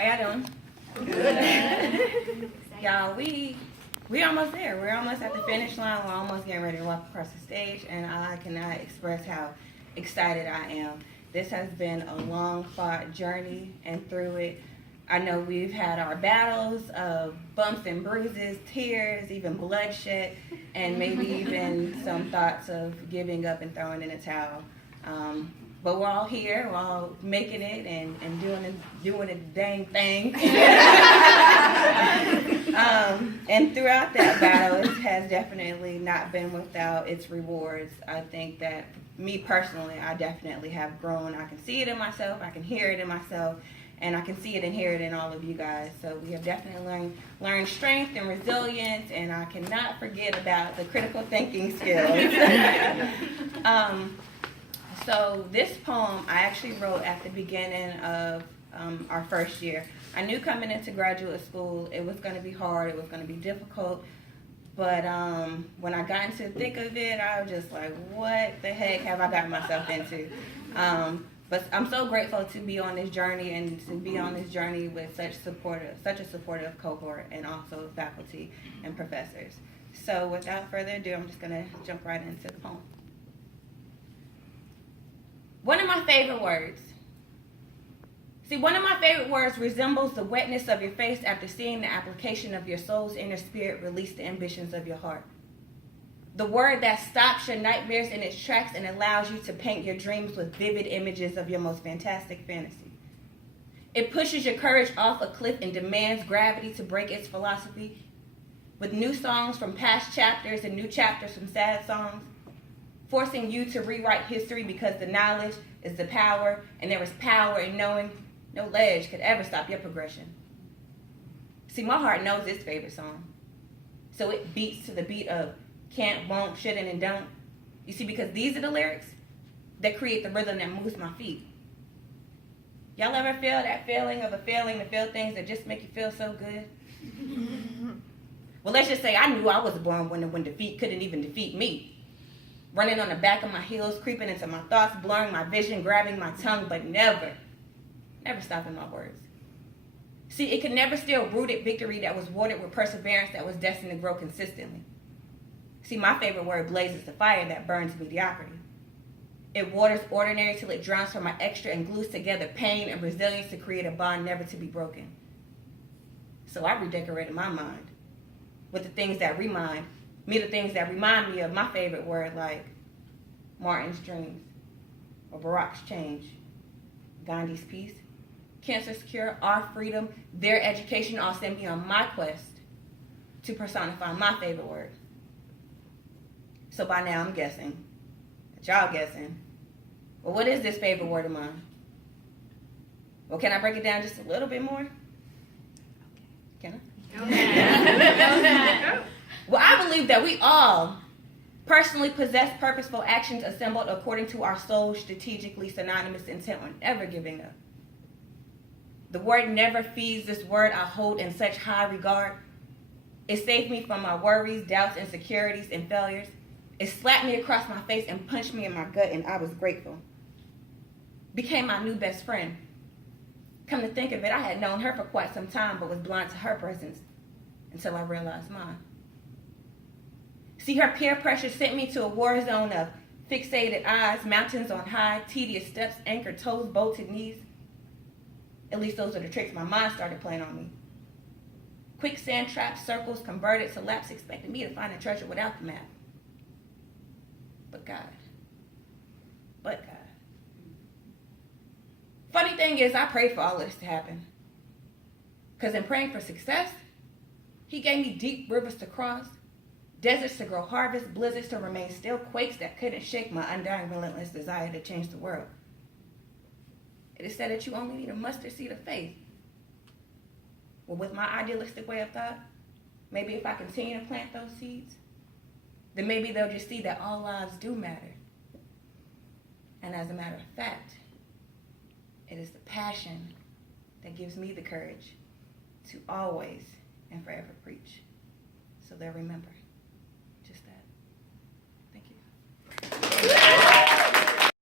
How y'all doing? Y'all, we almost there. We're almost at the finish line. We're almost getting ready to walk across the stage, and I cannot express how excited I am. This has been a long fought journey, and through it, I know we've had our battles of bumps and bruises, tears, even bloodshed, and maybe even some thoughts of giving up and throwing in the towel. But we're all here, we're all making it and doing the dang thing. And throughout that battle, it has definitely not been without its rewards. I think that me personally, I definitely have grown. I can see it in myself, I can hear it in myself, and I can see it and hear it in all of you guys. So we have definitely learned strength and resilience, and I cannot forget about the critical thinking skills. So this poem I actually wrote at the beginning of our first year. I knew coming into graduate school it was going to be hard, it was going to be difficult, but when I got into the thick of it, I was just like, what the heck have I gotten myself into? But I'm so grateful to be on this journey and to be on this journey with such a supportive cohort and also faculty and professors. So without further ado, I'm just going to jump right into the poem. One of my favorite words. See, one of my favorite words resembles the wetness of your face after seeing the application of your soul's inner spirit release the ambitions of your heart. The word that stops your nightmares in its tracks and allows you to paint your dreams with vivid images of your most fantastic fantasy. It pushes your courage off a cliff and demands gravity to break its philosophy. With new songs from past chapters and new chapters from sad songs, forcing you to rewrite history because the knowledge is the power, and there is power in knowing no ledge could ever stop your progression. See, my heart knows its favorite song, so it beats to the beat of can't, won't, shouldn't, and don't. You see, because these are the lyrics that create the rhythm that moves my feet. Y'all ever feel that feeling of a feeling to feel things that just make you feel so good? Well, let's just say I knew I was born when defeat couldn't even defeat me. Running on the back of my heels, creeping into my thoughts, blurring my vision, grabbing my tongue, but never stopping my words. See, it could never steal rooted victory that was watered with perseverance that was destined to grow consistently. See, my favorite word blazes the fire that burns mediocrity. It waters ordinary till it drowns from my extra and glues together pain and resilience to create a bond never to be broken. So I redecorated my mind with the things that remind me of my favorite word, like Martin's dreams, or Barack's change, Gandhi's peace, cancer's cure, our freedom, their education all sent me on my quest to personify my favorite word. So by now I'm guessing, that y'all guessing, well, what is this favorite word of mine? Well, can I break it down just a little bit more? Can I? Okay. Well, I believe that we all personally possess purposeful actions assembled according to our soul's strategically synonymous intent on never giving up. The word never feeds this word I hold in such high regard. It saved me from my worries, doubts, insecurities, and failures. It slapped me across my face and punched me in my gut, and I was grateful. Became my new best friend. Come to think of it, I had known her for quite some time, but was blind to her presence until I realized mine. See, her peer pressure sent me to a war zone of fixated eyes, mountains on high, tedious steps, anchored toes, bolted knees. At least those are the tricks my mind started playing on me. Quicksand traps, circles, converted to laps, expecting me to find a treasure without the map. But God. Funny thing is, I prayed for all this to happen. Because in praying for success, He gave me deep rivers to cross, deserts to grow harvest, blizzards to remain still, quakes that couldn't shake my undying, relentless desire to change the world. It is said that you only need a mustard seed of faith. Well, with my idealistic way of thought, maybe if I continue to plant those seeds, then maybe they'll just see that all lives do matter. And as a matter of fact, it is the passion that gives me the courage to always and forever preach. So they'll remember.